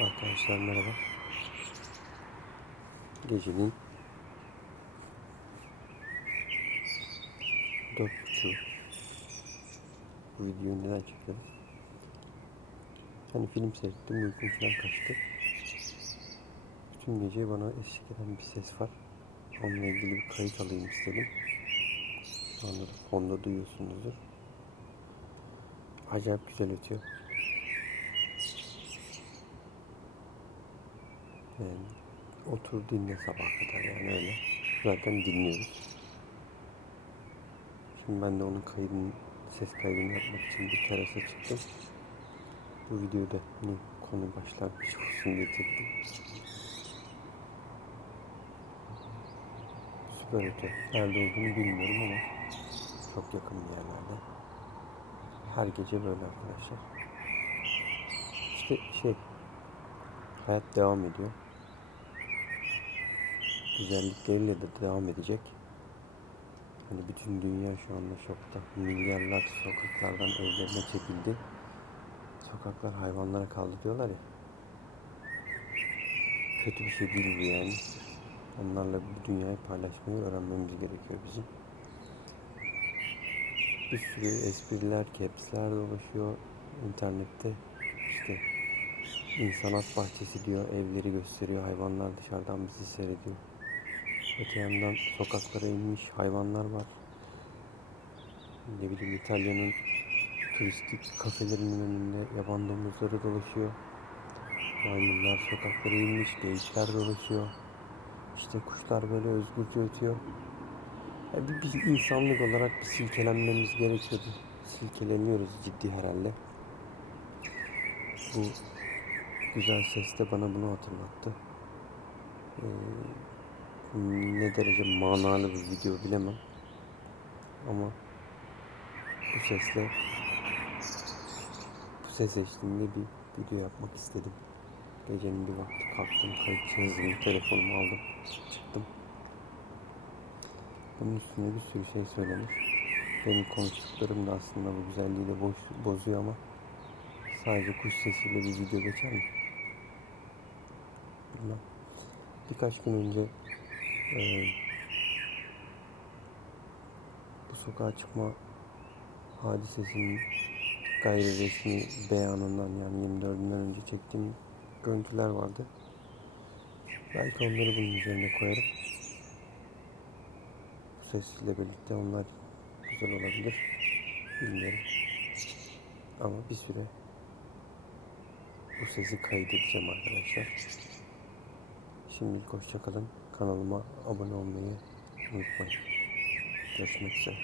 Arkadaşlar merhaba. Gecenin 4:30. Bu videoyu neden çekiyorum? Hani film seyrettim, uykum falan kaçtı. Bütün gece bana eşlik eden bir ses var. Onunla ilgili bir kayıt alayım istedim. Şu anda da fonda duyuyorsunuzdur. Acayip güzel ötüyor. Yani otur dinle sabaha kadar, yani öyle. Zaten dinliyoruz. Şimdi ben de onun ses kaydını yapmak için bir terasa çıktım. Bu videoda hani konu başlangıç olsun diye çektim. Süper öte. Nerede olduğunu bilmiyorum ama çok yakın bir yerlerde. Her gece böyle arkadaşlar. İşte hayat devam ediyor. Güzellikleriyle de devam edecek. Hani bütün dünya şu anda şokta. Milyarlar sokaklardan evlerine çekildi. Sokaklar hayvanlara kaldı diyorlar ya. Kötü bir şey değil bu yani. Onlarla bu dünyayı paylaşmayı öğrenmemiz gerekiyor bizim. Bir sürü espriler, caps'ler dolaşıyor internette. İşte insanat bahçesi diyor, evleri gösteriyor, hayvanlar dışarıdan bizi seyrediyor. Öte yandan sokaklara inmiş hayvanlar var. Ne bileyim, İtalya'nın turistik kafelerinin önünde yaban domuzları dolaşıyor. Maymunlar sokaklara inmiş, geyikler dolaşıyor. İşte kuşlar böyle özgürce ötüyor. Yani bir insanlık olarak bir silkelenmemiz gerekiyordu. Silkeleniyoruz ciddi herhalde. Bu güzel ses de bana bunu hatırlattı. Ne derece manalı bir video bilemem. Ama bu ses eşliğinde bir video yapmak istedim. Gecenin bir vakti kalktım, kayıt cihazımı, telefonumu aldım, çıktım. Bunun üstüne bir sürü şey söylenir. Benim konuştuklarım da aslında bu güzelliği de bozuyor ama sadece kuş sesiyle bir video geçer mi? Bilmem. Birkaç gün önce bu sokağa çıkma hadisesinin gayri resmi beyanından, yani 24'ünden önce çektiğim görüntüler vardı. Belki onları bunun üzerine koyarım. Bu sesiyle birlikte onlar güzel olabilir. Bilmiyorum. Ama bir süre bu sesi kaydedeceğim arkadaşlar. Şimdilik hoşça kalın. Kanalıma abone olmayı unutmayın. Görüşmek üzere.